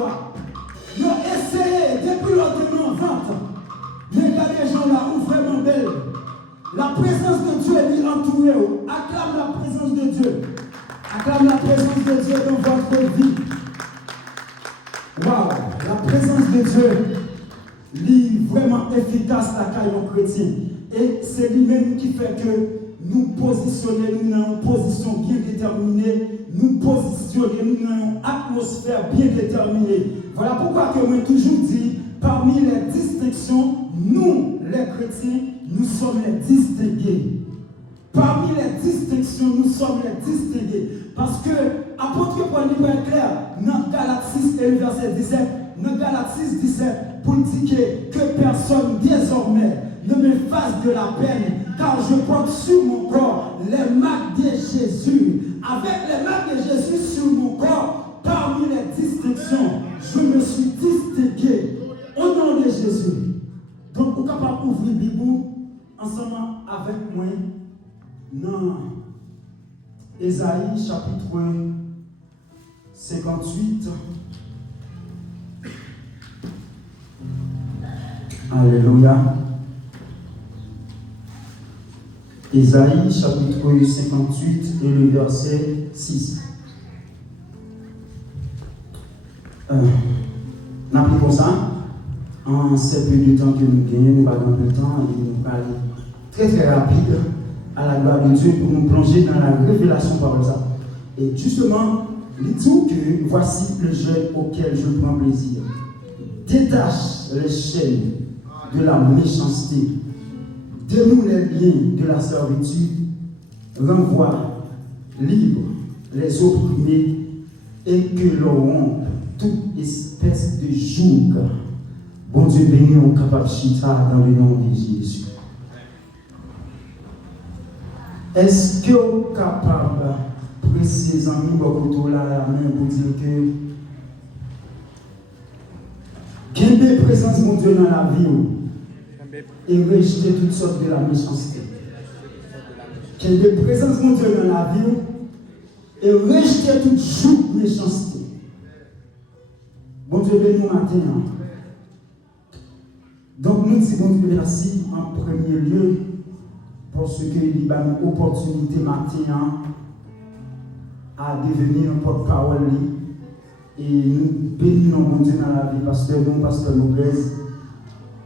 toi. Ils ont essayé depuis l'autre en vente. Mais il y a des gens là où vraiment belle. La présence de Dieu est entourée. Acclame la présence de Dieu. Acclame la présence de Dieu dans votre vie. Waouh, la présence de Dieu est vraiment efficace à caillon chrétien. Et c'est lui-même qui fait que nous positionnons dans une position bien déterminée, nous positionnons dans une atmosphère bien déterminée. Voilà pourquoi que moi toujours dit, parmi les distinctions, nous, les chrétiens, nous sommes les distingués. Parmi les distinctions, nous sommes les distingués. Parce que, apôtre Paul dit très clair, dans Galates 6 et le verset 17, dans Galates 6, 17, pour dire que personne désormais ne me fasse de la peine, car je porte sur mon corps les marques de Jésus. Avec les marques de Jésus sur mon corps, parmi les distinctions, je me suis distingué au nom de Jésus. Donc, vous êtes capable d'ouvrir la Bible ensemble avec moi dans Ésaïe chapitre 58. Alléluia. Ésaïe chapitre 58 et le verset 6. N'appliquons ça. En ce peu de temps que nous gagnons, nous allons peu de temps et nous allons très très rapide à la gloire de Dieu pour nous plonger dans la révélation par ça. Et justement, il dit que voici le jeûne auquel je prends plaisir. Détache les chaînes de la méchanceté, dénoue les liens de la servitude, renvoie libre les opprimés et que l'on rompe toute espèce de joug. Bon Dieu béni, on est capable de chita dans le nom de Jésus. Est-ce que vous êtes capable de presser les amis beaucoup la main pour dire que qu'il y ait des présences de Dieu dans la vie et rejeter toutes sortes de la méchanceté? Qu'il y ait des présences de Dieu dans la vie et rejeter toute joug de méchanceté. Bon Dieu béni matin. Donc nous disons Dieu merci en premier lieu parce qu'il y a une opportunité matin à devenir un porte-parole et nous bénissons mon Dieu dans la vie pasteur Noblesse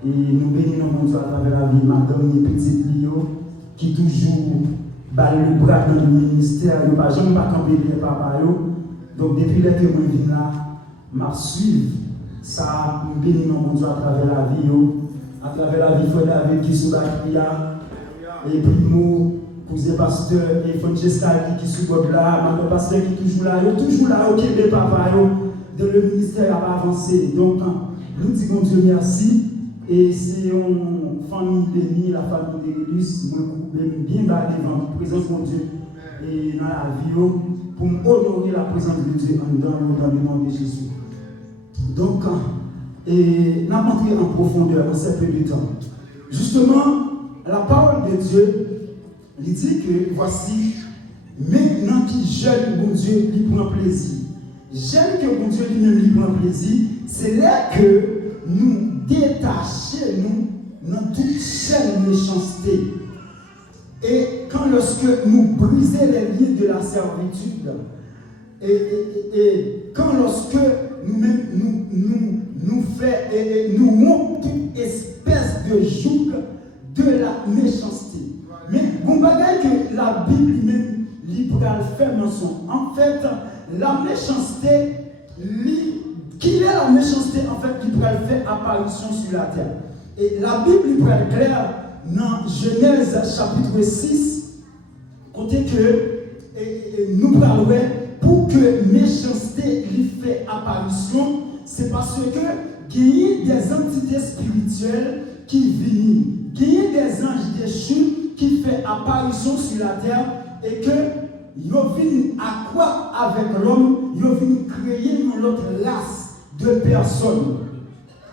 et nous bénissons mon Dieu à travers la vie madame et petite Lio qui toujours bat le bras dans le ministère, il pas jamais pas camper bien papa yo. Donc depuis que je viens là, m'a suivre ça nous bénissons mon Dieu à travers la vie yo. À travers la vie, frère David qui sous la prière, et puis nous, cousin pasteur, et Francesca qui sous le là, madame pasteur qui toujours là, au Québec, papa, dans le ministère a avancé. Donc, nous disons Dieu merci, et c'est une famille bénie, la famille de l'Église, moi, bien bas devant la présence de Dieu, et dans la vie, pour honorer la présence de Dieu dans le nom de Jésus. Donc, et nous avons entré en profondeur en ce peu de temps. Justement, la parole de Dieu, il dit que voici, maintenant qui jeûne, mon Dieu, lui prend plaisir. Jeûne que mon Dieu lui-même lui prend plaisir, c'est là que nous détachons dans toute chaîne de méchanceté. Et quand lorsque nous brisons les liens de la servitude, et quand lorsque nous-mêmes nous rompons toute espèce de joug de la méchanceté. Mais bon bagage que la Bible même libérale fait mention. En fait, la méchanceté, qui est la méchanceté en fait libérale fait apparition sur la terre. Et la Bible libérale claire dans Genèse chapitre 6, côté que nous parlons pour que méchanceté lui fait apparition, c'est parce que il y a des entités spirituelles qui viennent, il y a des anges déchus qui font apparition sur la terre et que ils viennent accroître avec l'homme, ils viennent créer une autre race de personnes.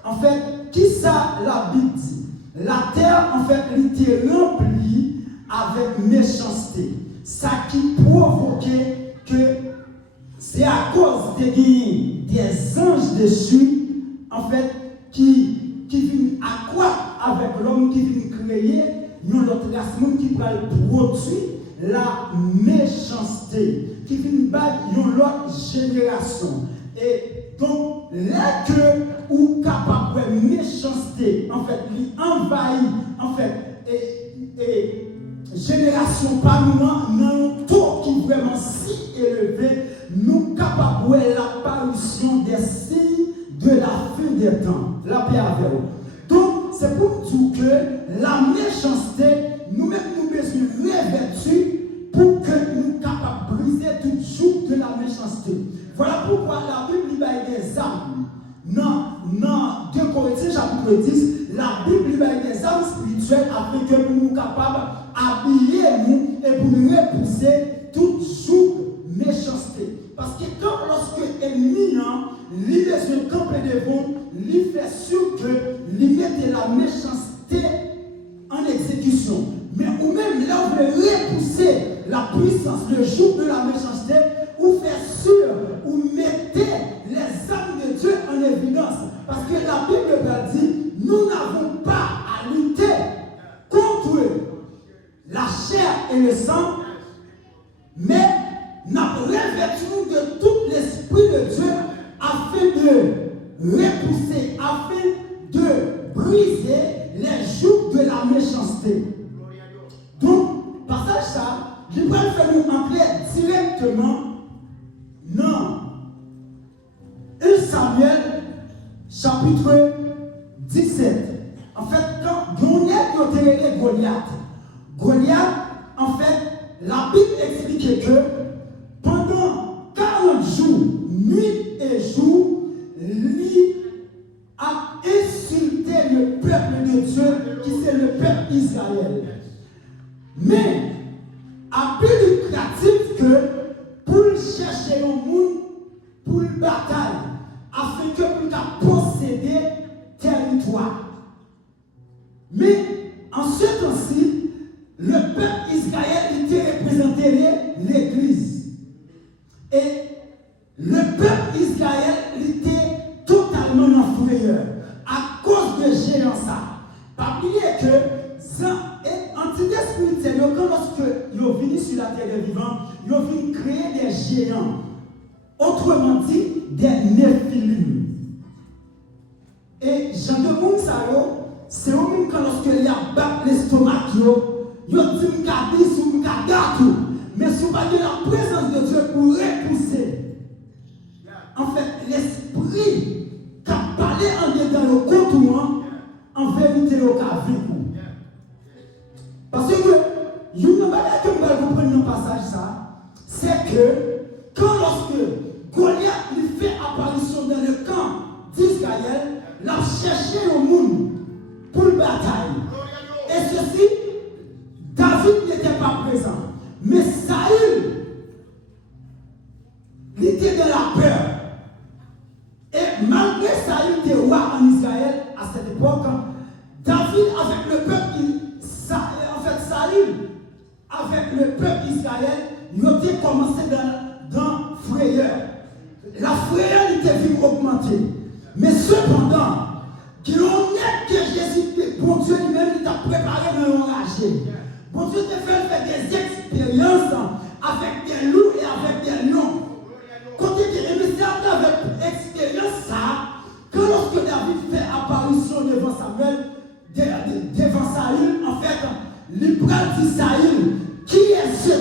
En fait, qui ça la Bible dit? La terre, en fait, elle était remplie avec méchanceté. Ça qui provoquait que c'est à cause des anges déchu, en fait, qui vient accroître avec l'homme, qui vient créer une autre race monde qui va produire la méchanceté, qui vient battre une autre génération. Et donc, là que ou capable de méchanceté, en fait, qui envahit, en fait, et génération par nous, dans un taux qui est vraiment si élevé, nous capables de l'apparition des signes de la fin des temps. La paix avec vous. Donc, c'est pour dire que la méchanceté, nous-mêmes, nous besoin revêtir pour que nous capables de briser tout joug de la méchanceté. Voilà pourquoi la Bible a des armes. Dans 2 Corinthiens chapitre 10, la Bible a des armes spirituelles afin que nous soyons capables d'habiller nous et pour nous repousser tout joug de méchanceté. Parce que quand lorsque l'ennemi lui besoin camper devant, lui fait sûr que lui mette la méchanceté en exécution. Mais ou même là où vous repousser la puissance, le joug de la méchanceté, ou faire sûr, ou mettez les âmes de Dieu en évidence. Parce que la Bible va dire, nous n'avons pas à lutter contre la chair et le sang, mais nous revêtons de tout l'esprit de Dieu afin de repousser, afin de briser les jougs de la méchanceté. Donc, passage ça, je vais faire nous entrer directement dans 1 Samuel chapitre 17. En fait, quand Goliath a été Goliath, en fait, la Bible explique que pendant 40 jours, nuit et jour, lui a insulté le peuple de Dieu, qui c'est le peuple Israël. Mais, à plus lucratif que pour chercher un monde pour une bataille, afin que puisse posséder territoire. Mais, en ce temps-ci, le peuple Israël était représenté l'Église. Et le peuple Israël était totalement en frayeur à cause de géants. Pas oublier que entité spirituelle, quand lorsque ils sont venus sur la terre des vivants, ils ont venu créer des géants. Autrement dit, des néphilim. Et Jean de Mounsayo, c'est au même quand lorsque il y a battu l'estomac, ils ont dit ou tout. Mais si vous avez la présence de Dieu pour repousser, en fait, l'esprit qui a parlé en dedans le contour, en vérité, au cas vécu. Parce que, il y a une manière que vous allez comprendre dans le passage, c'est que, quand lorsque Goliath lui fait apparition dans le camp d'Israël, il a cherché le monde pour la bataille. Et ceci, David n'était pas présent. Mais Saül, il était dans la peur. Et malgré Saül était roi en Israël à cette époque, David avec le peuple, Saül avec le peuple Israël, il était commencé dans frayeur. La frayeur était venue augmenter. Mais cependant, qu'il en est que Jésus, bon Dieu lui-même, il t'a préparé dans l'enragé. Bon Dieu te fait faire des expériences avec des loups et avec des lions. Quand il est avec expérience, que lorsque David fait apparition devant Samuel, devant Saül, en fait, il prend Saül, qui est ce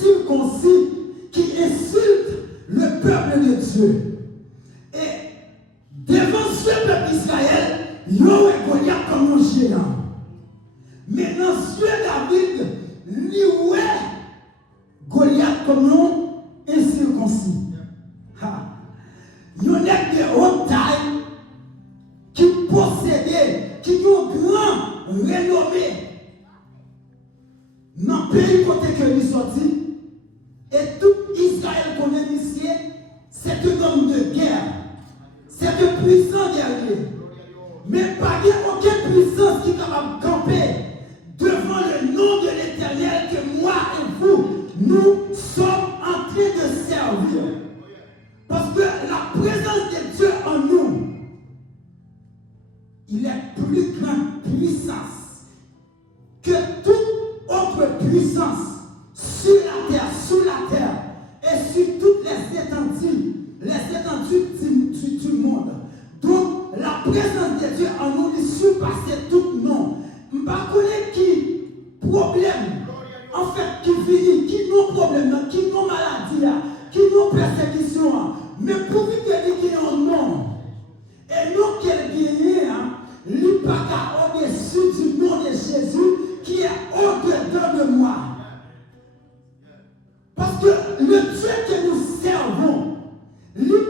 circoncis, qui insulte le peuple de Dieu. Et devant ce peuple d'Israël, il y a Goliath comme un géant. Maintenant, Dieu David, lui, Goliath comme un incirconcis. Il y a des hautes tailles qui possédaient, qui ont grand renommé dans le pays côté que nous sortis. Et tout Israël qu'on est ici, c'est un homme de guerre. C'est un puissant guerrier. Mais pas aucune puissance qui est capable de camper devant le nom de l'Éternel que moi et vous, nous sommes en train de servir. Parce que la présence de Dieu en nous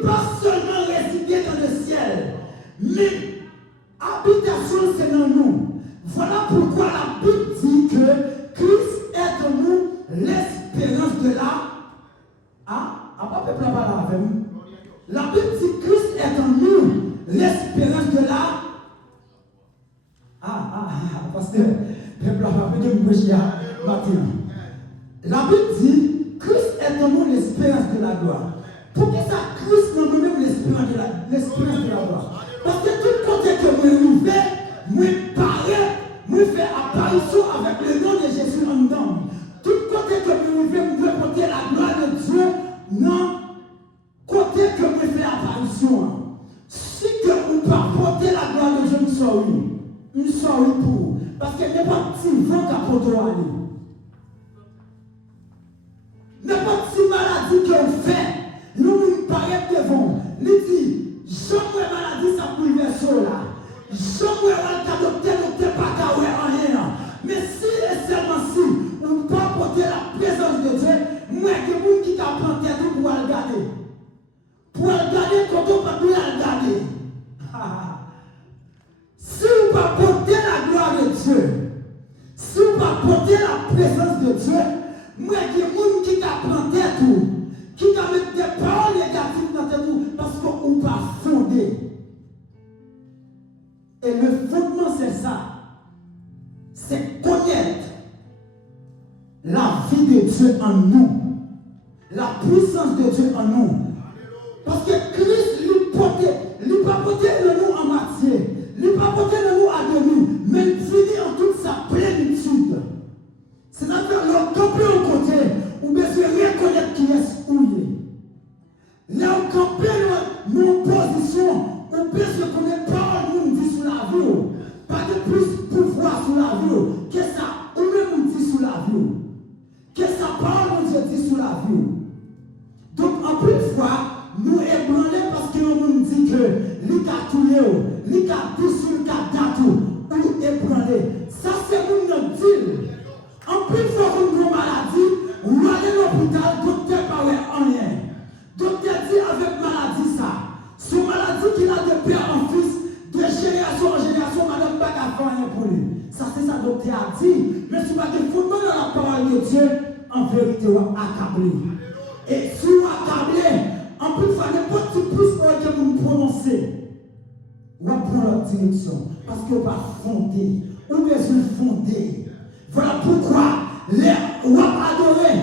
pas seulement résider dans le ciel, mais habitation c'est dans nous. Voilà pourquoi la Bible dit que Christ est en nous l'espérance de la... Ah, pas peuple là avec nous. La Bible dit que Christ est en nous l'espérance de la... Pasteur, peuple là, peuple de Mouéchia, matin. La Bible dit Christ est en nous l'espérance de la gloire. Pourquoi ça Christ dans nous-mêmes l'espérance de la gloire? Parce que tout côté que nous faisons, nous paraît, nous fait apparition avec le nom de Jésus en dedans. Tout côté que nous faisons, nous devons porter la gloire de Dieu. Non, côté que nous fait apparition. Si que nous ne pas porter la gloire de Dieu, nous sommes pour. Parce qu'il n'y a pas de petit vent à porter à aller. N'importe quelle maladie qu'on fait, nous paraît devant. Il dit, jamais maladie ça peut verser là. Jamais le docteur pas qu'à rien. Mais si et seulement si, on ne peut pas porter la présence de Dieu, moi que vous qui t'a planté tout pour le regarder. Pour le regarder quand on peut plus le regarder. Si vous ne pas porter la gloire de Dieu, si vous ne pas porter la présence de Dieu, moi qui moun qui t'a planté tout, qui t'a mis des paroles négatives dans tout, parce qu'on ne pas fondé. Et le fondement c'est ça. C'est connaître la vie de Dieu en nous. La puissance de Dieu en nous. Parce que Christ lui pas porté le nous en matière. Il n'a pas porté le nous à demi, mais il finit en toute sa plénitude. C'est-à-dire, l'homme campé au côté, ou bien se reconnaître qui est où il est. L'homme campé nos positions, ou bien se connaître pas nous dit sous la vie. Pas de plus pouvoir sous la vie. Qu'est-ce que ça, ou même nous dit sous la vie. Qu'est-ce que sa parole nous dit sous la vie. Donc, en plus de fois, nous ébranlés parce qu'on nous dit que l'État tout l'État tout sur l'État tout, ou ébranlés. Ça, c'est nous dit. En plus, il faut qu'on ait une maladie, ou aller à l'hôpital, docteur pas rien. Docteur dit avec maladie ça. Son maladie qu'il a de père en fils, de génération en génération, madame pas qu'à faire rien pour lui. Ça, c'est ça docteur a dit. Mais si vous avez fondement dans la parole de Dieu, en vérité, vous accablé. Et si vous accablez, en plus, il faut n'importe qui plus que vous prononcer. Vous prenez la direction. Parce que vous va fonder. Ou bien vous fonder. Voilà pourquoi les rois adorés,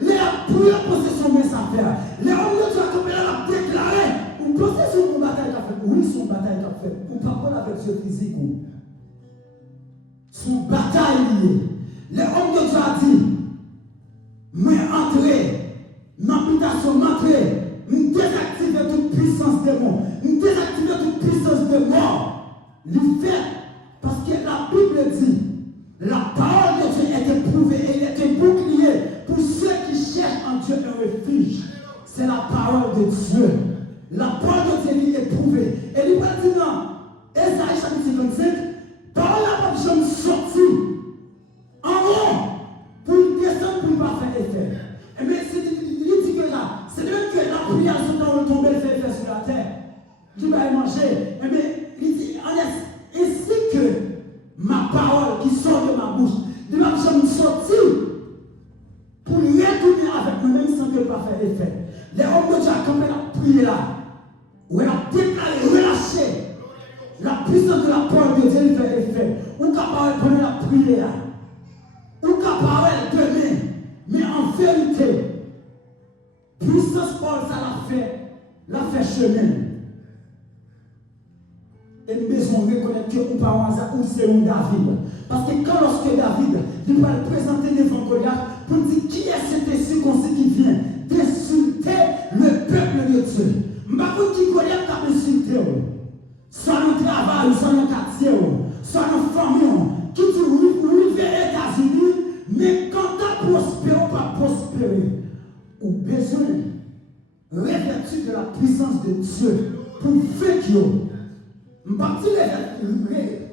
les prières possession de sa affaires, les hommes de Dieu comme elle a déclaré, ou possession de bataille qu'a fait, oui, son bataille qu'a fait, ou par contre avec ce physique, son bataille liée. Les hommes de Dieu a dit, moi entrer, m'habitation m'entrer, nous désactiver toute puissance de mort, nous désactiver toute puissance de mort, lui fait, parce que la Bible dit, la parole de Dieu est éprouvée et est un bouclier pour ceux qui cherchent en Dieu un refuge. C'est la parole de Dieu. La parole de Dieu est éprouvée. Et il va dire dans Ésaïe chapitre 55, parole la pape jamais sorti en haut pour descendre pour ne pas faire effet. Et bien, il dit que là, c'est même que la prière sur dans le tomber fait effet sur la terre. Qui va y manger. Et bien, il dit, ainsi que ma parole qui sort de ma bouche, de ma bouche, je me sortis pour retourner avec moi-même sans que pas faire effet. Les hommes de Dieu ont la prière là, où elle a déclaré, relâché la puissance de la parole de Dieu fait effet. Ou capable de prendre la prière, ou capable de demain, mais en vérité, puissance Paul, ça l'a fait chemin. Et nous devons reconnaître que nous par hasard ou c'est un David. Parce que quand lorsque David il va le présenter devant Goliath pour dire qui est cet incirconcis qui vient d'insulter le peuple de Dieu. Mbako qui Goliath a insulté, soit dans le travail, soit dans le quartier, soit dans la famille, qui dit oui, vers les États-Unis, mais quand tu as prospéré ou pas prospéré, ou besoin revêtu de la puissance de Dieu pour faire que Mbati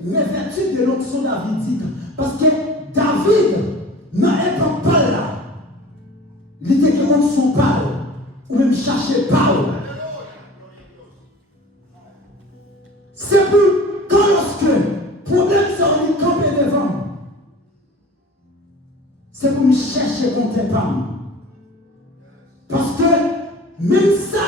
revêtu de l'onction davidique. Parce que David n'a pas là. Il était que l'onction parle. Ou même chercher parle. même ça,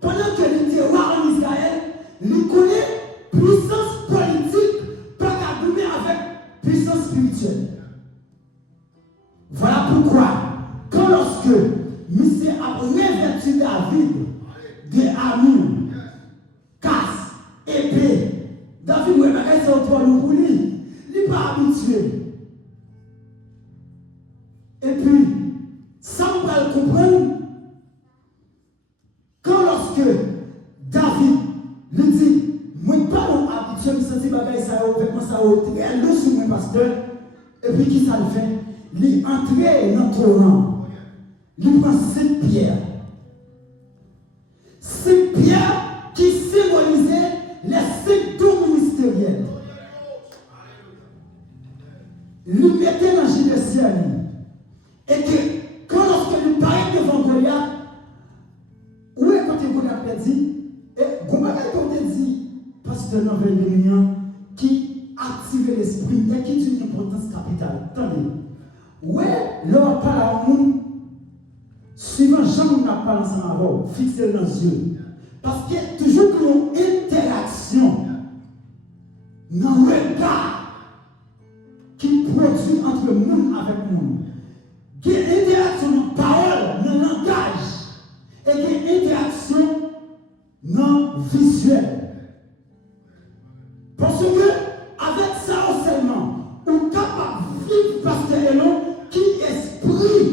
pendant que il était roi en Israël, il connaît puissance politique, pas qu'à donner avec puissance spirituelle. Voilà pourquoi, quand lorsque monsieur a revêtu David de armure, casse, épée, David ne va pas pour nous pour lui. Il n'est pas habitué. Et puis, ça on va le comprendre. Quand lorsque David lui dit, moi pas habitué, je me sens que ça a été sur mon pasteur. Et puis, qui ça le fait? Il entre dans le torrent. Il prend 5 pierres. 5 pierres qui symbolisaient les 5 dons ministériels. Il mettait dans le ciel. Et que quand lorsque nous parlons devant Goliath, où est quand Goliath a dit, et Goliath a dit, pasteur Novel qui active l'esprit et qui est une importance capitale. Attendez. Ouais, l'on parle à un monde, suivant Jean, on a parlé ensemble avant, fixé dans les yeux. Parce qu'il y a toujours une interaction dans le regard qui produit entre le monde avec le monde. Il y a une interaction dans la parole, dans le langage, et il y a une interaction dans le visuel. Parce que, avec ça seulement, on est capable de vivre parce que l'on qui esprit.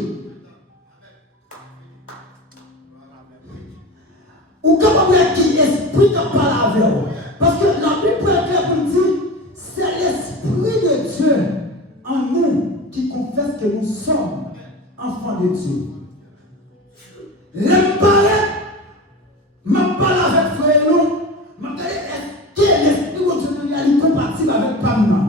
Ou capable de qui esprit qui parle avec vous. Parce que la Bible est claire pour dire, c'est l'esprit de Dieu en nous qui confesse que nous sommes enfants de Dieu. L'empare, ma parle avec frère nous, ma parle est-ce que l'esprit de Dieu est compatible avec Pamna.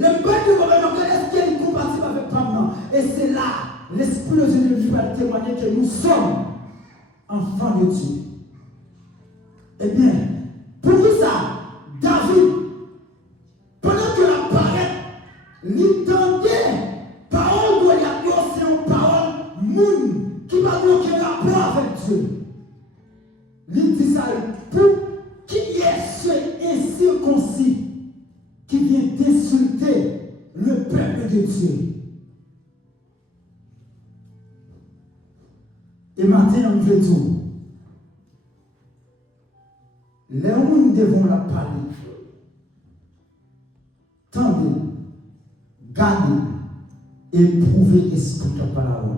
L'empare de gouvernement est-ce qu'il est compatible avec Pamna. Et c'est là, l'esprit de Dieu va témoigner que nous sommes enfants de Dieu. Eh bien, pour ça, David, pendant que la parole, l'entendait, parole doit y avoir, c'est une parole moun qui va bloquer rapport avec Dieu. Il dit ça pour qui est ce incirconcis qui vient d'insulter le peuple de Dieu. Et maintenant, on fait tout. Les hommes devront la parler. Tendez, gardez, éprouvez esprit de parole.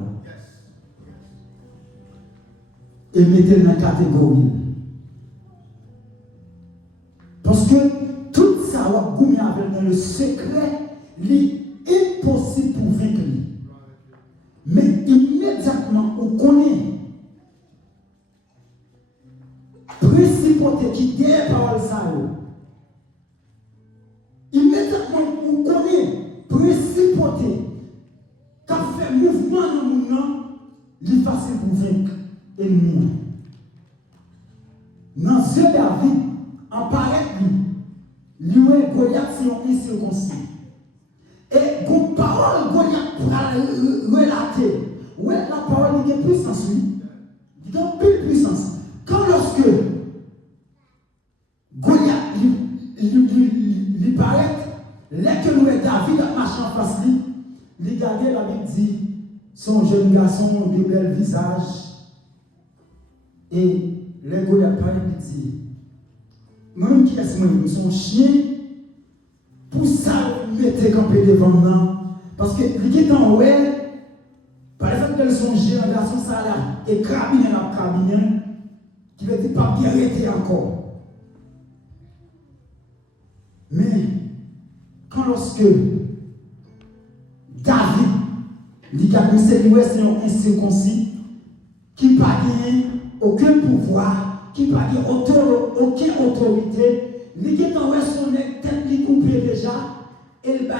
Et mettez dans la catégorie. Parce que tout ça, vous avez dans le secret, est impossible pour vaincre. Mais immédiatement, on connaît principauté qui guère parole ça. Immédiatement, on connaît principauté qui a fait mouvement dans le monde, il est facile pour vaincre l'ennemi. Dans ce David, en paraît lui, Goliath c'est un incirconcis. Et comme parole, Goliath pour relater, ouais, la parole il a puissance, oui. Il a plus de puissance. Quand lorsque Goliath lui paraît, là que nous David a marché en face lui, il regardait la Bible dit, son jeune garçon, de bel visage, et le Goliath paraît lui dit, moi-même qui est-ce que son chien, pour ça, mettez campé devant moi, parce que il est en ouais, par exemple, que son jeune garçon, ça là, et carabine la carabine, qui veut dire pas bien arrêté encore. Mais, quand lorsque David, dit qu'à c'est un incirconcis, qui n'a pas aucun pouvoir, qui n'a pas aucune autorité, il est en son tête qui coupée déjà, et il va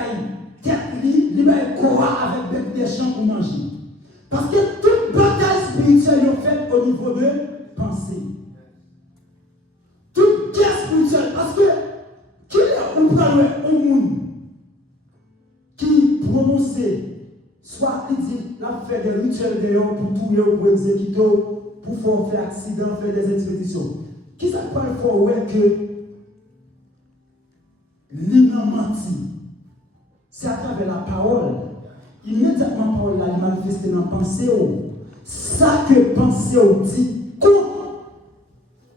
tête il va corps avec des champs pour manger. Parce que toute bataille spirituelle est faite au niveau de pensée. Toute guerre spirituelle, parce que qui est au prendre un monde qui prononce, soit il dit, la fait des rituels dehors pour tout, pour exécuter, pour faire accident, faire des expéditions. Qui ça peut faire ouais que l'immense menti? C'est à travers la parole. Immédiatement, la parole la manifeste dans la pensée. Ça que pensée dit,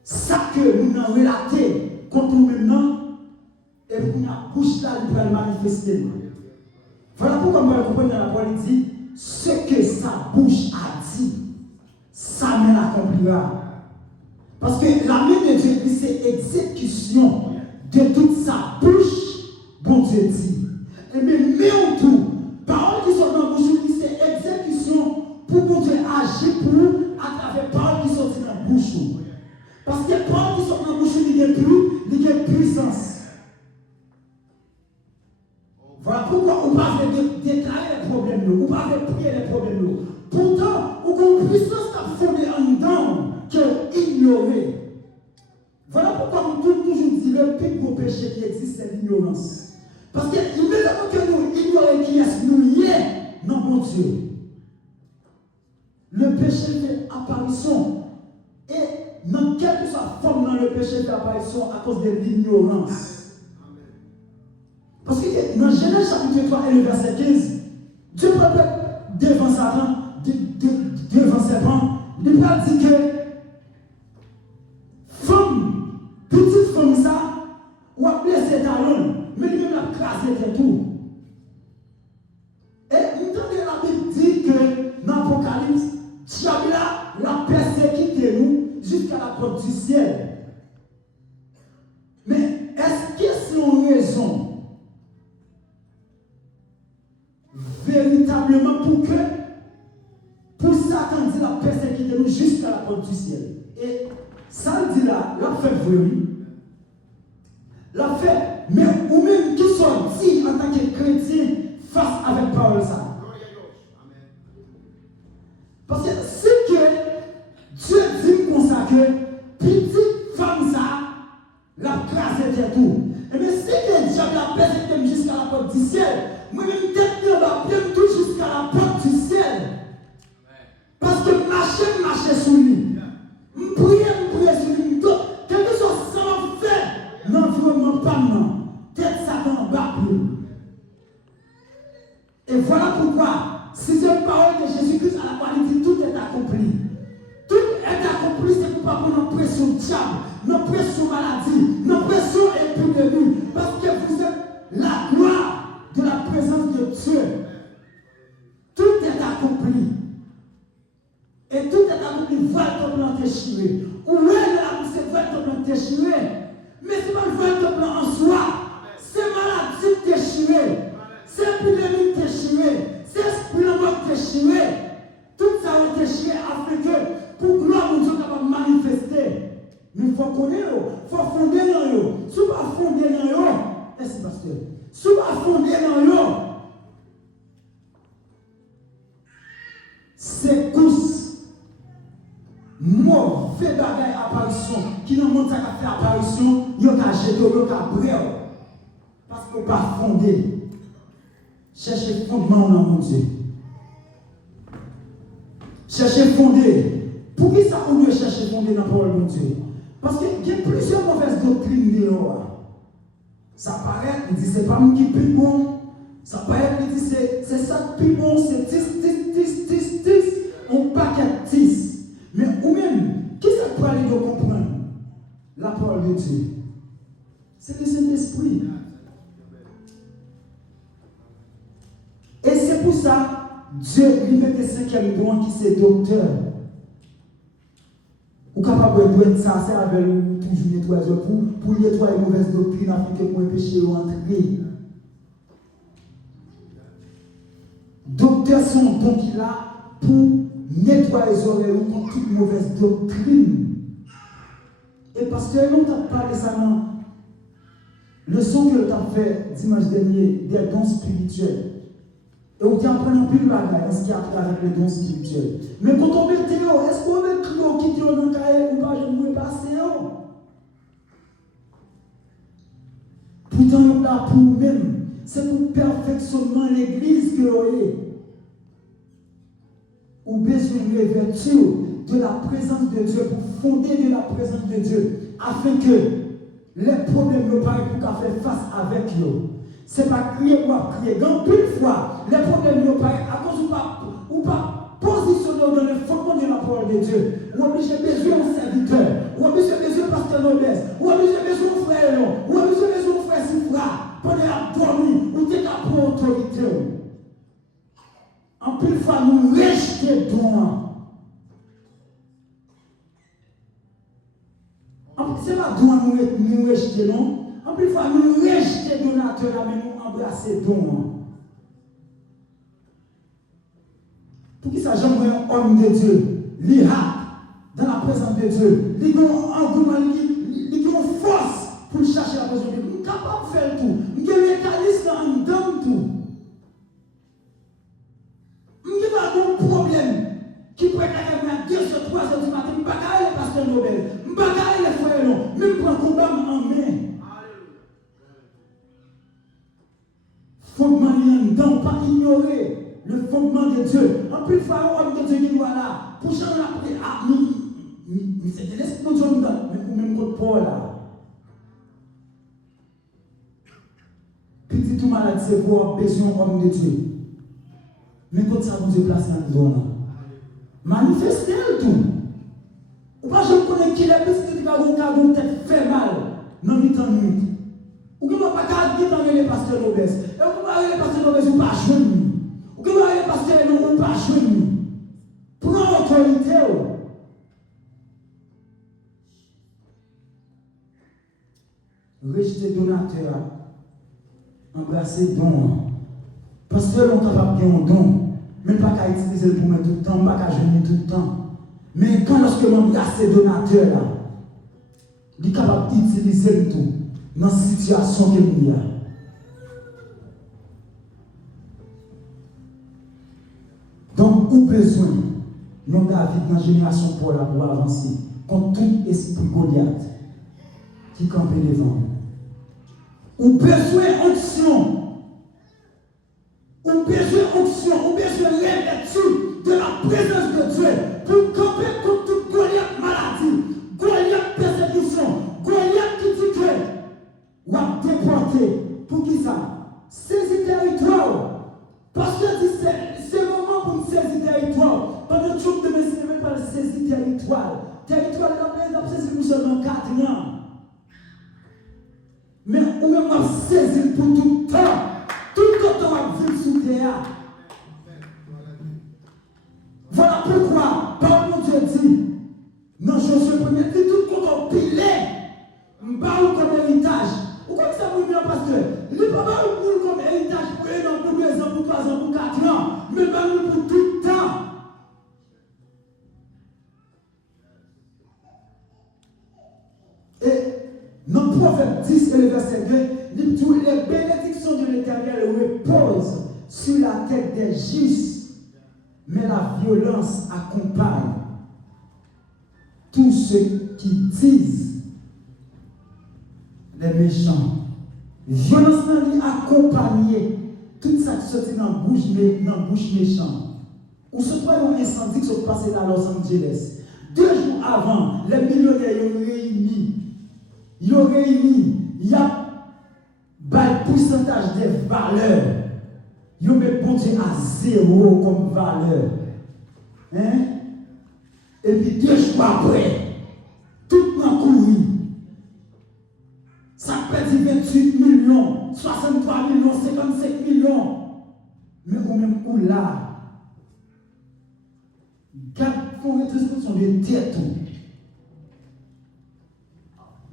ça que nous avons relaté contre nous maintenant, et pour la bouche là, il va le manifester. Voilà pourquoi moi, je comprends dans la parole, il dit, ce que sa bouche a dit, sa main l'accomplira. Parce que la main de Dieu, c'est exécution de toute sa bouche, bon Dieu dit. Et bien, mais en tout, paroles qui sont dans la bouche, c'est exécution pour bon Dieu agir pour nous à travers paroles qui sont dans la bouche. Parce que les paroles qui sont dans la bouche, il y a puissance. Voilà pourquoi on parle de déclarer les problèmes, on parle de prier les problèmes. Pourtant, on a une puissance qui a fondé en dedans, qui est ignorée. Voilà pourquoi on toujours dit le plus gros péché qui existe, c'est l'ignorance. Parce que immédiatement que nous ignorons qui est nous liés, non, mon Dieu. Le péché fait apparition. Et dans quelle que soit la forme dans le péché fait apparition à cause de l'ignorance. Parce que dans Genèse chapitre 3 et le verset 15, Dieu peut devant Satan, devant serpent, il peut dire que femme, petite femme ça, ou a blessé ta langue, mais lui-même a crasé tes tout. Et vous entendez la Bible dit que dans l'Apocalypse, diable l'a persécuté nous jusqu'à la porte du ciel. Mais est-ce que c'est une raison véritablement pour Satan dit la persécuter nous jusqu'à la porte du ciel? Et ça dit là, la fait vrai. La fait, mais ou même qui sont dit en tant que chrétien face avec parole ça. Parce que si que Dieu dit comme ça que petite femme ça, la grâce était tout. Et bien si que diable a persécuté jusqu'à la porte du ciel, moi-même tête va bien tout jusqu'à la porte du ciel. Parce que marcher sur lui. Prier sur lui. Quelque chose ça va faire. L'environnement pas non. Tête Satan bas plus. Et voilà pourquoi, si c'est une parole de Jésus-Christ à la croix, il dit tout est accompli. Tout est accompli, c'est pour pas prendre une pression diable, une pression maladie, une pression épidémie. Parce que vous êtes la gloire de la présence de Dieu. Tout est accompli. Et tout est accompli. Voilà ton plan déchiré. Où est là, c'est voilà ton plan déchiré. Mais ce n'est pas voilà ton plan en soi. C'est maladie déchirée. C'est épidémie déchirée. C'est esprit en mode déchiré. Tout ça est déchiré afin que pour gloire de Dieu capable de manifester. Mais il faut connaître, il faut fonder dans eux. Si vous ne pas fonder dans eux, est-ce pasteur? Si vous ne pas fonder dans eux, c'est course. Mauvais bagaille apparition. Qui n'a pas fait apparition, il y a qu'à jeter, il y a qu'à brûler. Parce qu'on ne peut pas fonder. Cherchez fondement dans mon Dieu. Cherchez fonder. Pour qui ça on doit chercher fonder dans la parole de mon Dieu? Parce qu'il y a plusieurs mauvaises doctrines dehors. Ça paraît, il dit c'est pas moi qui est plus bon. Ça paraît, il dit c'est ça qui est plus bon, c'est 10. On paquet 10. Mais ou même, qui ça peut aller de comprendre la parole de Dieu? C'est le Saint-Esprit. Et c'est pour ça, Dieu lui met le cinquième don qui c'est docteur. Ou capable de ça, c'est avec nous toujours nettoyer pour nettoyer les mauvaises doctrines afin que mon péché entrer. Docteur son don qu'il a pour nettoyer les oreilles contre toute mauvaise doctrine. Et parce que nous n'avons pas parlé ça dans le leçon que nous avons fait dimanche dernier des dons spirituels. Et on tient à prendre un peu de bagaille en ce qui a trait avec les dons spirituels. Mais quand on met Théo, est-ce qu'on met Théo qui est dans le cahier ou pas? Je ne veux pas passer. Pourtant, on est là pour nous-mêmes. C'est pour perfectionnement l'église que l'on est. Ou besoin de vertu, de la présence de Dieu, pour fonder de la présence de Dieu, afin que les problèmes ne pas pour faire face avec eux. Ce n'est pas crier ou à crier. Donc, une fois, les problèmes ne pas à cause ou pas positionner dans le fondement de la parole de Dieu. Ou obligé besoin de serviteur, ou obligé besoin de pasteur noblesse, ou obligé besoin de frère long, ou obligé besoin de frère Sifra, pendant à dormir, ou t'es qu'à pour autorité. En plus, fois, nous rejetons devant. Ce n'est pas droit nous rejeter, non. En plus, fois, nous rejetons donateur, mais nous embrasser don. Pour qui ça, j'aimerais un homme de Dieu, l'Irak, dans la présence de Dieu, il a un engouement, il a une force pour chercher la présence de Dieu. Nous sommes capables de faire tout. Nous avons un mécanisme dans tout. Nous avons un problème qui peut être à 2 sur 3 heures du matin. Nous ne pouvons pas aller pasteur Nobel. Nous ne pouvons pas aller les frères non. Même pour un combat en main. Fondement il y a pas ignorer le fondement de Dieu. En plus, il faut un homme de Dieu qui doit là. Pour changer la prière. Ah, mais c'est de l'esprit de Dieu nous donne. Mais même contre Paul là. Petit tout malade, c'est pour besoin homme de Dieu. Mais quand ça vous est placé en zone, manifestez le tout. Ou pas, je connais qui est plus qui va vous tête fait mal dans 8 ans nuit. Ou que vous ne pouvez pas dire les pasteurs d'obèse. Et vous ne pouvez pas les pasteurs d'obèse ou pas jeune. Ou que vous ne les pasteurs d'obèse ou pas jeune. Prends l'autorité. Rejeter donateur. Embrasser don. Parce que l'on est capable de un don, mais pas qu'à utiliser pour mettre tout le temps, pas qu'à jeûner tout le temps. Mais quand lorsque m'embrasse ces donateurs là, il est capable d'utiliser tout dans la situation qu'il y a. Donc, où besoin, nous David dans la génération pour avancer contre tout esprit Goliath qui campait devant. Ou besoin d'onction. On besoin d'onction, on besoin de l'étude de la présence de Dieu pour camper contre toute Goliath maladie, Goliath persécution, Goliath qui dit que ou a déporté. Pour qui ça? Saisir territoire. Parce que c'est le moment pour nous saisir territoire. Pendant que tout le monde ne veut pas saisir territoire. Territoire, il a saisi pour seulement 4 ans. Mais on même saisir pour tout le temps. Tout le temps à vivre sous terre. Voilà pourquoi, par mon Dieu dit, dans Josué 1er, dit tout le temps pilé, m'barre comme héritage. Ou comme ça, vous me pasteur, il ne peut pas vous comme héritage pour 1 an, pour 2 ans, pour 3 ans, pour 4 ans, mais pas pour tout le temps. Et dans Proverbe 10 et le verset 2, il dit les bénédictions de l'Éternel reposent sur la tête des justes, mais la violence accompagne tous ceux qui disent les méchants. Violence n'a accompagné tout ça qui sortit dans la bouche méchante. Ou ce point un incendie qui s'est passé à Los Angeles. 2 jours avant, les millionnaires ils ont réuni, il y a un pourcentage des valeurs. Ils ont mis bon Dieu à 0 comme valeur. Hein? Et puis 2 jours après, tout le monde couru. Ça perd 28 millions, 63 millions, 55 millions. Mais au même coup là, garde pour rétrospection de tête.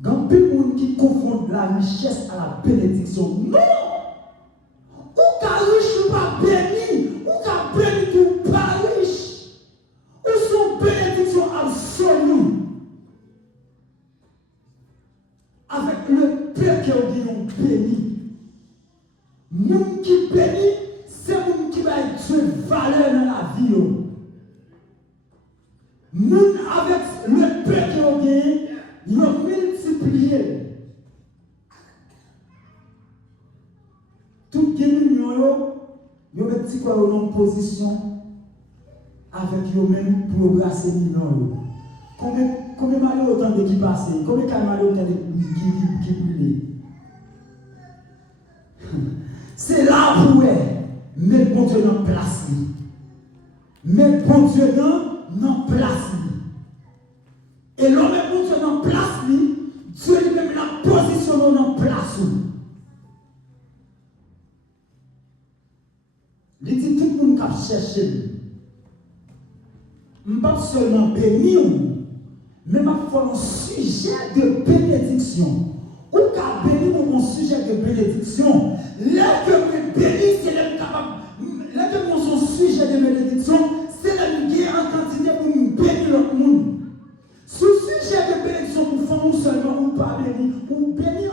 Quand plus de monde qui confronte la richesse à la bénédiction. Non! Ou qu'à riche ou pas béni, ou qu'à béni ou pas riche. Ou son bénédiction absolue. Avec le Père qui est béni. Monde qui béni, c'est monde qui va être valeur dans la vie. Monde avec le Père qui est béni, il a multiplié. Tout le monde, il y a une petite position avec eux-mêmes pour brasser millions. Combien de malheurs autant de qui passent, combien de malheurs autant de qui brûlent. C'est là pour mettre bon Dieu dans place. Mettre bon Dieu dans place. Et l'homme met bon Dieu dans place, Dieu lui-même la positionne dans place. Il dit tout le monde qui a cherché. Je ne pas seulement bénir, mais je faire un sujet de bénédiction. Ou qu'à bénir mon sujet de bénédiction. Là que je bénis, c'est l'homme capable. Là que mon sujet de bénédiction, c'est l'homme qui est en quantité pour me bénir l'autre monde. Ce sujet de bénédiction pour faire seulement ou pas bénir, ou bénir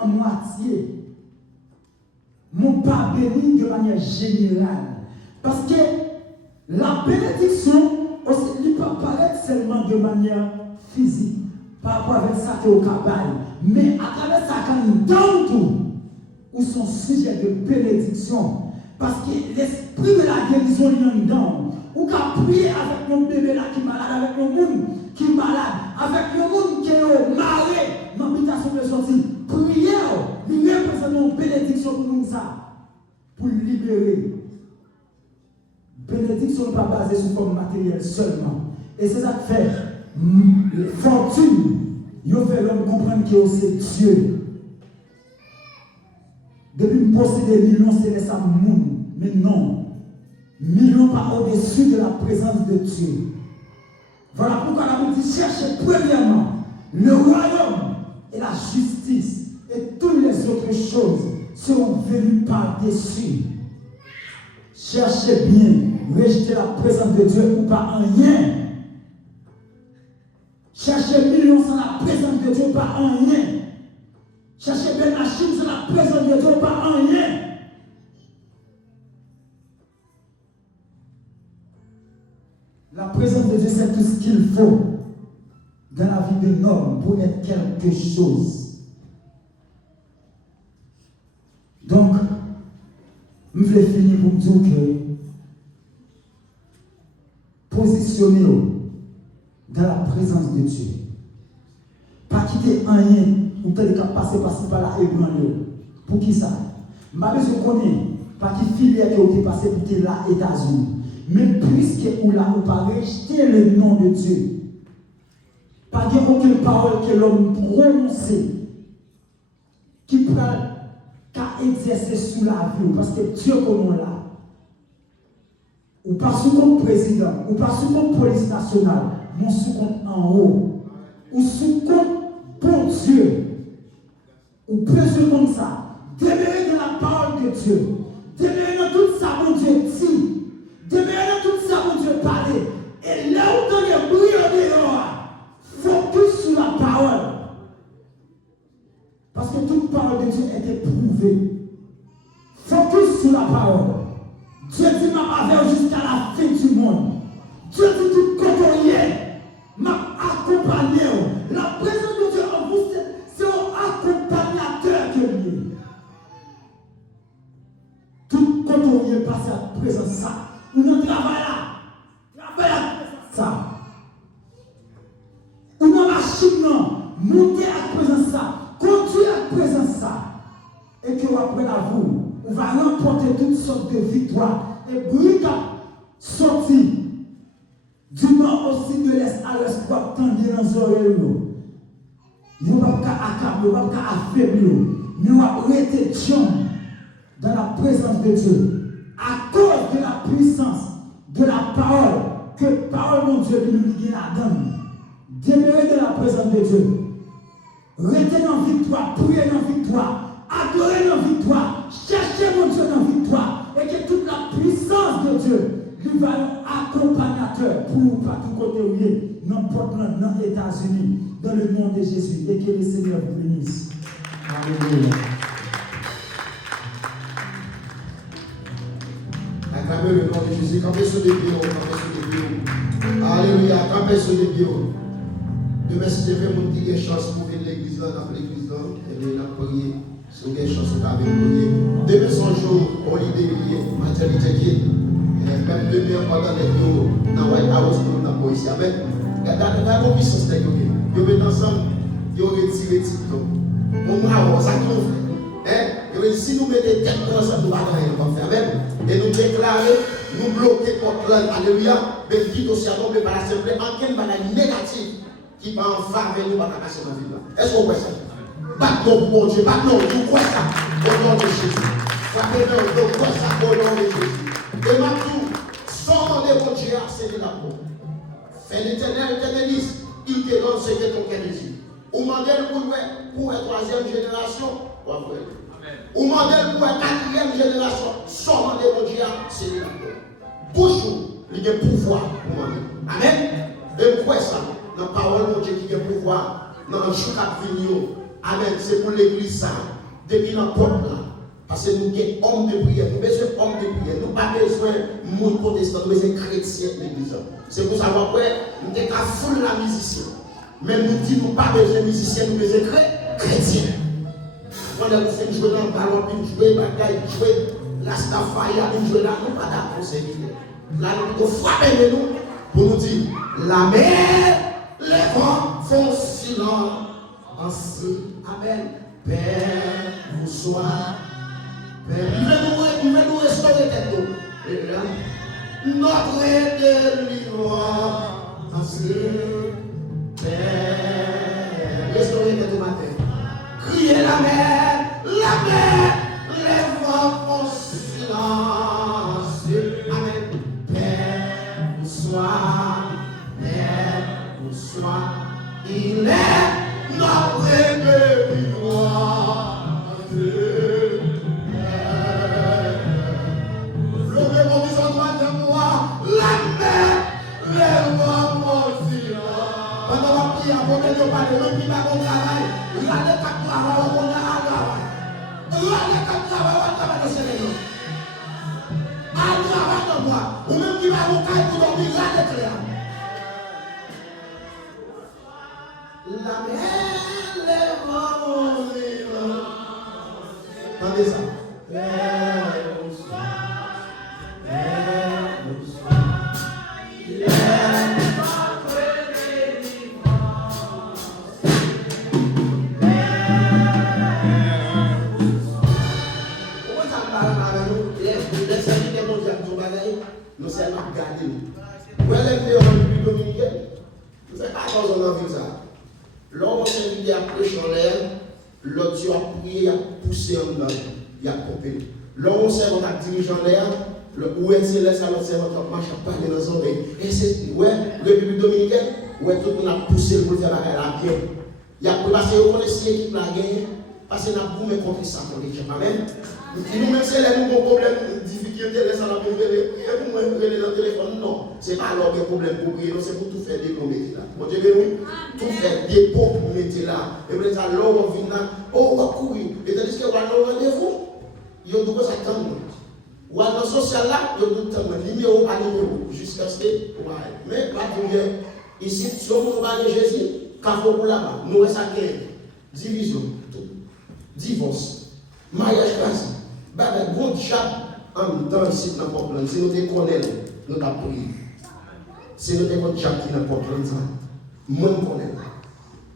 en moitié. Mon pas béni de manière générale. Parce que la bénédiction, aussi, il ne peut pas être seulement de manière physique, par rapport avec ça qui est au cabal, mais à travers ça, quand il donne tout, ou son sujet de bénédiction. Parce que l'esprit de la guérison, il est dedans. Ou qu'à prier avec mon bébé là qui est malade, avec mon monde qui est malade, avec mon monde qui est au marais, dans l'habitation de sortie. Prière, il représente une bénédiction pour nous ça, pour libérer. Bénédiction n'est pas basée sur forme matérielle seulement. Et c'est ça qui fait fortune. Il fait l'homme comprendre que c'est Dieu. Depuis me posséder des millions, c'est ça monde. Mais non. Millions pas au-dessus de la présence de Dieu. Voilà pourquoi la Bible dit cherchez premièrement le royaume et la justice. Et toutes les autres choses seront venues par-dessus. Cherchez bien, rejetez la présence de Dieu ou pas en rien. Cherchez millions sans la présence de Dieu ou pas en rien. Cherchez bien la Chine sans la présence de Dieu ou pas en rien. La présence de Dieu, c'est tout ce qu'il faut dans la vie d'un homme pour être quelque chose. Donc, je vais finir pour me dire que positionnez-vous dans la présence de Dieu. Pas quitter rien ou peut-être passer par là et branler. Pour qui ça? Je ne sais pas pas qui filière qui est passé pour là aux États-Unis. Mais puisque ou là, on pas rejeter le nom de Dieu. Pas aucune parole que l'homme prononce qui peut exercer sous la vie. Parce que Dieu comme là. Ou pas sous compte président, ou pas sous compte police nationale, mon sous compte en haut. Ou sous compte bon Dieu. Ou plus comme ça. Demeurez dans la parole de Dieu. Demeurez dans tout ça, mon Dieu dit. Demeurez dans tout ça, mon Dieu parler. Et là où tu es brillé dehors, focus sur la parole. Parce que toute parole de Dieu est éprouvée. Focus sur la parole. Dieu dit m'a avec jusqu'à la fin du monde. Dieu dit tout côté m'a accompagné. La présence de Dieu en vous, c'est un accompagnateur que lui est. Tout côté passe à la présence ça. Ou non travail là. Travail à ça. Ou non machine non. Montez à la présence ça. Conduire à la présence ça. Et que après la vous. On va remporter toutes sortes de victoires. Et bruit sorti du nord aussi de l'est à l'est pour attendre dans les oreilles. Ils ne vont pas accabler, ils ne vont pas affaiblir. Mais on va rester dans la présence de Dieu. À cause de la puissance de la parole, que parole mon Dieu nous dit la donne. Demeurez dans la présence de Dieu. Restez dans la victoire, priez dans la victoire. Adorez nos victoires, cherchez mon Dieu dans la victoire, et que toute la puissance de Dieu lui va être accompagnateur pour partout côté où il est, n'importe où dans les États-Unis, dans le nom de Jésus, et que le Seigneur vous bénisse. Alléluia. Acclamez le nom de Jésus, campez sur les pieds, campez sur les pieds. Alléluia, campez sur les pieds. Demain, si je fais mon petit chance pour venir l'église là, dans l'église là, et bien, la prier. Si vous avez une chance avec vous, demain son jour, holiday, maternité qui est. Même demain, pendant les jours, dans le White House, nous avons ici. Amen. Regardez la puissance de Dieu. Ils mettent ensemble, ils retirent TikTok. Bon, ça qu'on fait. Si nous mettons tête ensemble, nous ne pouvons pas faire. Amen. Et nous déclarer, nous bloquer contre l'âme. Alléluia. Mais dit aussi à nous, mais par la simple, en quelle manière négative qui va en faveur nous, va passer dans la vie. Est-ce qu'on voit ça? Batte-nous pour mon Dieu, batte-nous, nous croyons ça au nom de Jésus. Frappez-nous, nous croyons ça au nom de Jésus. Et maintenant, sans de mon Dieu, c'est de l'amour. Fais l'éternel, éterneliste, il te donne ce que ton cœur désire. Ou mandel pour la troisième génération, ou mandel pour la quatrième génération, sans de mon Dieu, c'est de l'amour. Toujours, il y a pouvoir pour moi. Amen. Et pourquoi ça? Dans la parole de Dieu qui a pouvoir, dans le jour qui vient, amen, c'est pour l'église ça. Depuis la porte là. Parce que nous sommes hommes de prière, nous avons besoin d'hommes de prière, nous n'avons pas besoin de monde protestant, nous avons besoin de chrétiens de l'église. C'est pour savoir que nous avons qu'à foule la musicien. Mais nous disons nous n'avons pas besoin de musiciens, nous avons besoin de chrétiens. Quand nous faisons jouer dans le ballon, puis jouer bagaille, jouer la stafaya, puis jouer là, nous pas d'accord, c'est évident. Là, nous devons frapper de nous pour nous dire la mer, les vents font silence. Ainsi, amen. Père, vous soyez. Il va nous restaurer tête d'eau. Notre délivrance. Père. Restaurer tête d'eau matin. Criez la mer, les vents font silence. Amen. Père, vous soyez. Père, vous soyez. Il est notre délivrance. Nous sommes regardés. Où est le République dominicaine? Nous sommes pas dans un envie ça. L'homme s'est invité à prêcher en l'air, l'autre a prié, a poussé en bas, il a coupé. L'homme s'est dirigé en l'air, où est céleste à l'autre s'est marché à parler dans son oreille. Et c'est, ouais, République dominicaine, où est tout le monde a poussé pour faire la guerre. Il a passé au connaissez qui la guerre, parce qu'il a boumé contre ça, amen. Nous-mêmes, c'est là nous avons problème, difficulté, laisse à la prière, et pour moi, dans le téléphone, non. Ce n'est pas alors qu'il y a problème pour prier, c'est pour tout faire des pour mettre là. Bon Dieu, oui, tout faire des pour mettre là. Et puis, ça, l'homme vient là, oh, on va courir. Et tandis qu'on va dans rendez-vous, il y a deux attendre. Ou dans le social là, il y a deux temps, numéro à numéro, jusqu'à ce que, ouais. Mais, pas pour dire, ici, si on va aller Jésus, quand on va là-bas, nous restons à 15, division, divorce, mariage quasi. Ben, bon chat en même temps ici dans Portland. Si nous te connaissons, nous t'avons prié. Si nous te connaissons chat qui est dans Portland, moi je connais.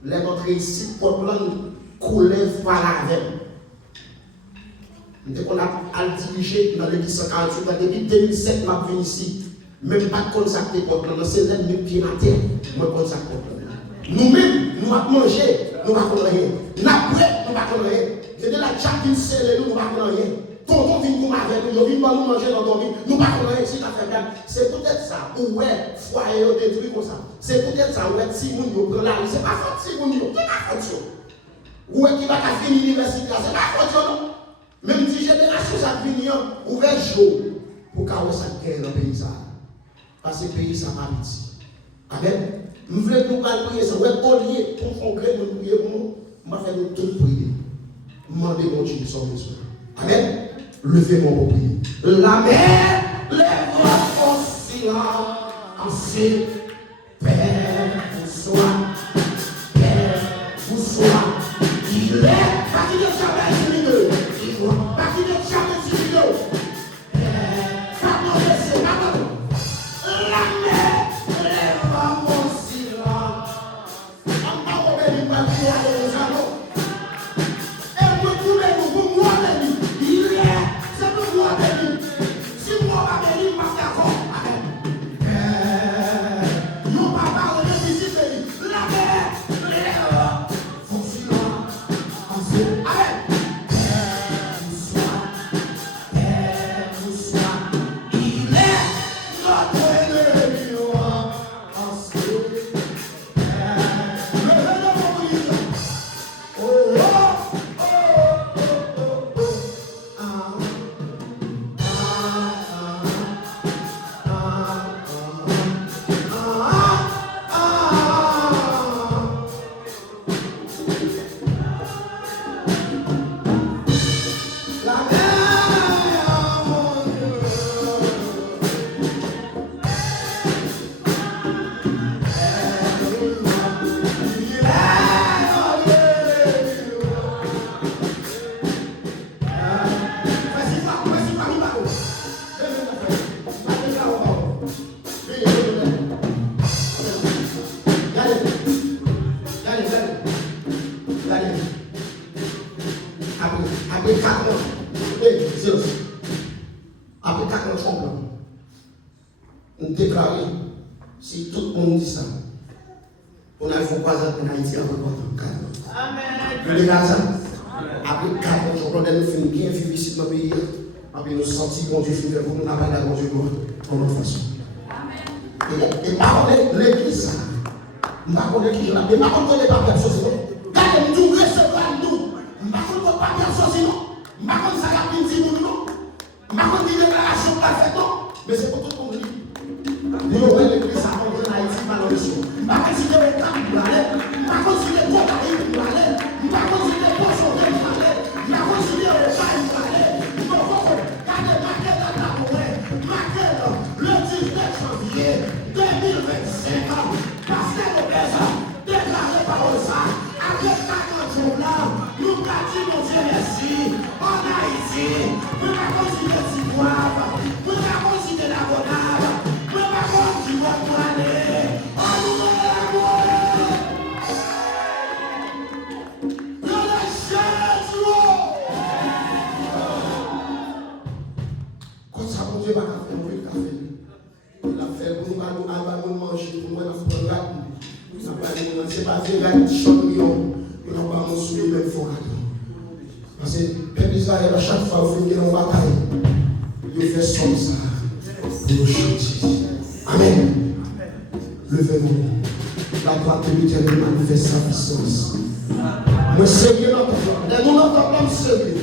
Les entrées ici, Portland coulait par la veine. Nous avons dirigé dans l'église 148. Depuis 2007, je suis venu ici. Même pas consacré Portland. C'est là mes pieds à terre. Moi je consacre Portland. Nous-mêmes, nous avons mangé, nous n'avons pas rien. Nous avons pris, nous n'avons rien. C'est de la chat qui scelle, nous n'avons rien. Tonton vient nous avec nous, vient nous manger dans ton vie, nous ne pouvons pas rien si tu as fait bien. C'est peut-être ça, ou ouais, foyer détruit comme ça. C'est peut-être ça, ouais, si vous nous prenez la rue, c'est pas faute si vous nous, c'est pas faute. Ou ouais, qui va finir l'université, c'est pas faute, non. Même si génération ça finit, ouvert jour pour qu'à ça guerre dans le pays. Parce que le pays, ça va petit. Amen. Nous voulons nous prier, ça, ouais, au lieu pour qu'on crée, nous prier pour nous, on va faire tout prier. Demandez mon Dieu de son besoin. Amen. Levez-moi pour prier. La mer, les voix font silence. Ainsi, Père, vous sois. Père, vous sois. Il est, pas qu'il ne jamais divine. Pas qu'il ne jamais divine. Père, pas non laisser, pas non tout le monde dit ça. On a fait croisade en Haïti après 4 ans. Amen. Vous regardez ça? Après 4 ans, je crois que nous faisons bien vivre ici dans le pays. Après nous sentir que Dieu fait pour nous avoir la grande Dieu pour notre façon. Et par contre, l'église, par contre, qui je l'appelle, par contre, on n'est pas personne sinon. Regardez, nous recevoir nous. Par contre, on n'est pas personne sinon. Par contre, ça a bien dit non. Par contre, une déclaration parfaite non. Mais c'est pour tout le monde. Nous avons l'église à rentrer en Haïti malheureusement. Par contre, si les camps nous allaient, par contre, si les potes arrivent nous allaient, par contre, si les poissons nous allaient, par contre, si les repas nous allaient, nous avons gardé marqué dans la forêt, marqué le 19 janvier 2025. Parce que nos personnes déclarées par ça, après 40 jours là, nous gardons mon Dieu merci en Haïti. Nous avons considéré si grave, nous avons considéré la bonne. Tu vas aller. Quand ça, mon Dieu va faire un café. Il a fait pour nous manger, pour nous faire un gâteau. C'est pas fait un champignon. Il n'a pas mangé même faux gâteau. Parce que le peuple d'Israël, à chaque fois qu'il vient en bataille, il fait son ça pour nous chanter. Amen. Levez-vous. La droite de l'Éternel manifeste sa puissance. Me Seigneur, notre nous n'entendons Seigneur.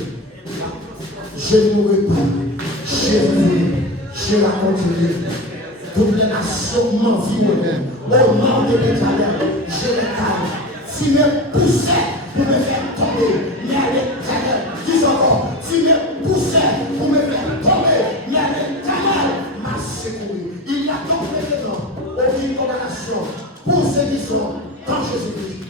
Je ne mourrai pas. Je raconterai. Toutes les nations m'environnent. Au nom de l'Éternel, je les calme. Si me poussait pour me faire tomber, mais à l'Éternel, dis encore, si me poussait pour me faire tomber, mais à l'Éternel m'a secouru. Il y a donc maintenant aucune condamnation pour ceux qui sont dans Jésus-Christ.